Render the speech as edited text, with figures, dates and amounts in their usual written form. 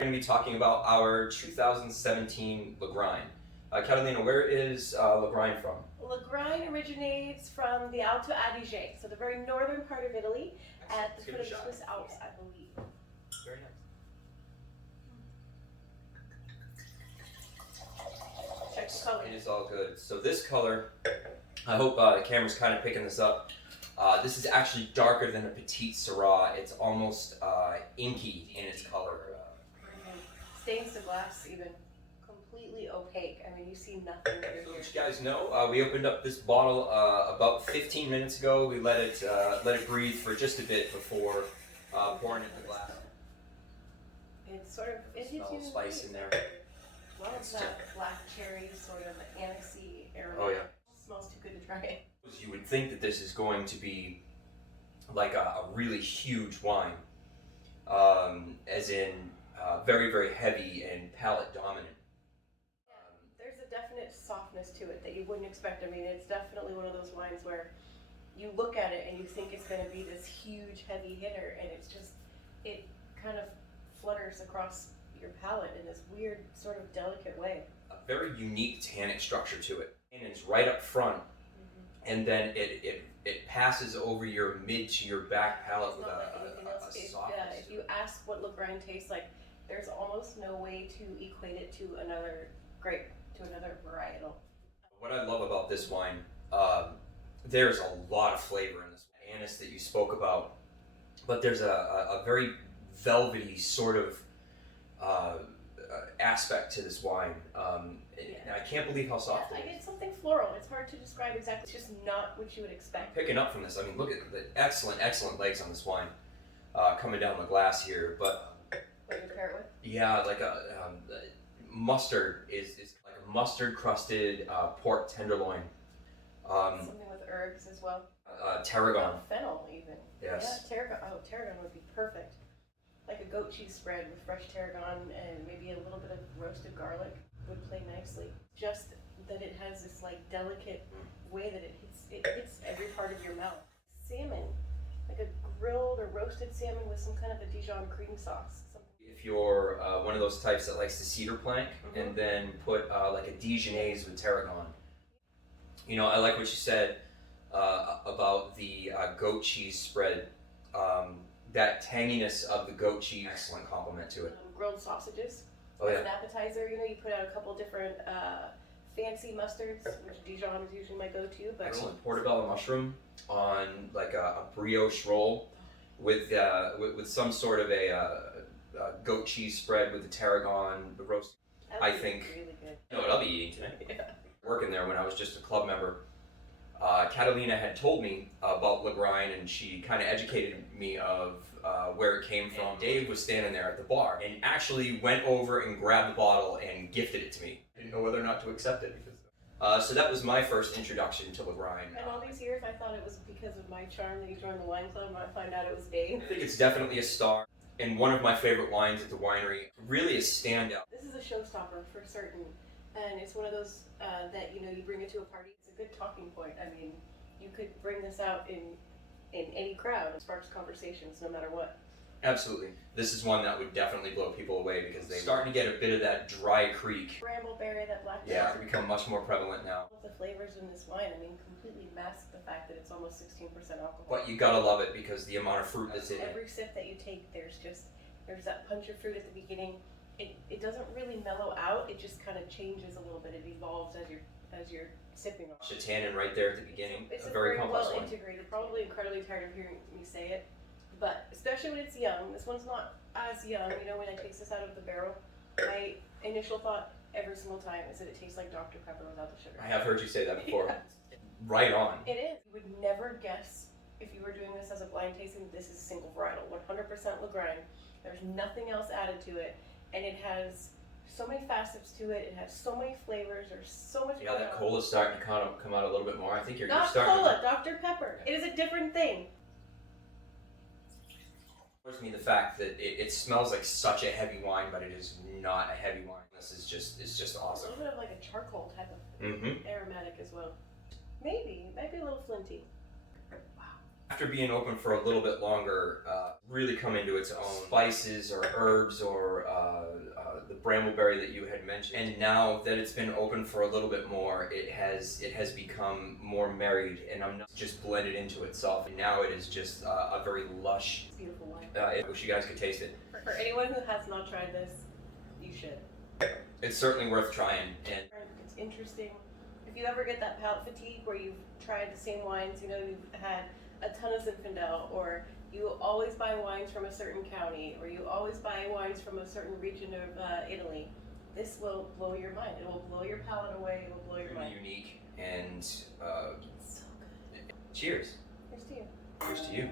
We're going to be talking about our 2017 Lagrein. Catalina, where is Lagrein from? Lagrein originates from the Alto Adige, so the very northern part of Italy, at the foot of the Swiss Alps, I believe. Very nice. Check the color. It is all good. So this color, I hope the camera's kind of picking this up. This is actually darker than a Petite Syrah. It's almost inky in its color. Stains the glass even. Completely opaque. I mean, you see nothing under So here. you guys know, we opened up this bottle about 15 minutes ago. We let it breathe for just a bit before pouring it in the glass. It's sort of, it hits you. Spice in there. Well, it's that black cherry, sort of anisey aroma. Oh yeah. It smells too good to try it. You would think that this is going to be like a really huge wine, as in very, very heavy and palate dominant. There's a definite softness to it that you wouldn't expect. I mean, it's definitely one of those wines where you look at it and you think it's going to be this huge, heavy hitter, and it's just, it kind of flutters across your palate in this weird, sort of delicate way. A very unique tannic structure to it, and it's right up front, and then it passes over your mid to your back palate with a softness. If you ask what Lagrein tastes like, there's almost no way to equate it to another grape, to another varietal. What I love about this wine, there's a lot of flavor in this anise that you spoke about, but there's a very velvety sort of aspect to this wine. And I can't believe how soft it is. It's something floral. It's hard to describe exactly. It's just not what you would expect. Picking up from this, I mean, look at the excellent legs on this wine coming down the glass here. But what do you pair it with? yeah, like mustard is like a mustard crusted pork tenderloin. Something with herbs as well. Tarragon. Fennel even. Yes. Yeah, tarragon. Oh, tarragon would be perfect. Like a goat cheese spread with fresh tarragon and maybe a little bit of roasted garlic would play nicely. Just that it has this like delicate way that it hits every part of your mouth. Salmon, like a grilled or roasted salmon with some kind of a Dijon cream sauce. If you're one of those types that likes to cedar plank and then put like a Dijonnaise with tarragon. You know, I like what you said about the goat cheese spread. That tanginess of the goat cheese, excellent compliment to it. Grilled sausages. Oh yeah. As an appetizer, you know, you put out a couple different fancy mustards, which Dijon is usually my go-to. But excellent portobello mushroom on like a brioche roll with some sort of a goat cheese spread with the tarragon, the roast. I think. Really good. You know what I'll be eating tonight? Yeah. Working there when I was just a club member. Catalina had told me about Lagrein, and she kind of educated me of where it came from. Dave was standing there at the bar and actually went over and grabbed the bottle and gifted it to me. I didn't know whether or not to accept it because. So that was my first introduction to Lagrein. And all these years, I thought it was because of my charm that you joined the wine club, and I find out it was Dave. I think it's definitely a star and one of my favorite wines at the winery. Really a standout. This is a showstopper for certain, and it's one of those that you bring it to a party. It's a good talking point. I mean, you could bring this out in any crowd. It sparks conversations no matter what. Absolutely. This is one that would definitely blow people away because they're starting to get a bit of that dry creek. Brambleberry, that black. Yeah, it's become much more prevalent now. The flavors in this wine, I mean, completely mask the fact that it's almost 16% alcohol. But you gotta love it because the amount of fruit that's in it. Every sip that you take, there's that punch of fruit at the beginning. It doesn't really mellow out. It just kind of changes a little bit. It evolves as you're sipping on. The tannin right there at the beginning. It's a very complex well one. integrated. Probably incredibly tired of hearing me say it, but especially when it's young. This one's not as young. You know, when I taste this out of the barrel, my initial thought every single time is that it tastes like Dr. Pepper without the sugar. I have heard you say that before. Yeah. Right on. It is. You would never guess if you were doing this as a blind tasting. This is single varietal, 100% Lagrein. There's nothing else added to it, and it has so many facets to it. It has so many flavors. There's so much. Yeah, that cola's starting to kind of come out a little bit more. I think you're not starting cola, Dr. Pepper. It is a different thing. It me the fact that it smells like such a heavy wine, but it is not a heavy wine. This is just awesome. A little bit of like a charcoal type of aromatic as well. Maybe, it might be a little flinty. Wow. After being open for a little bit longer, really come into its own. Spices or herbs or the brambleberry that you had mentioned. And now that it's been open for a little bit more, it has become more married, and I'm not just blended into itself. And now it is just a very lush. It's beautiful wine. I wish you guys could taste it. For anyone who has not tried this, you should. It's certainly worth trying. And It's interesting. If you ever get that palate fatigue where you've tried the same wines, you know, you've had a ton of Zinfandel, or you always buy wines from a certain county, or you always buy wines from a certain region of Italy, this will blow your mind. It will blow your palate away. It will blow your really mind. unique and It's so good. cheers. Here's to you. Cheers to you.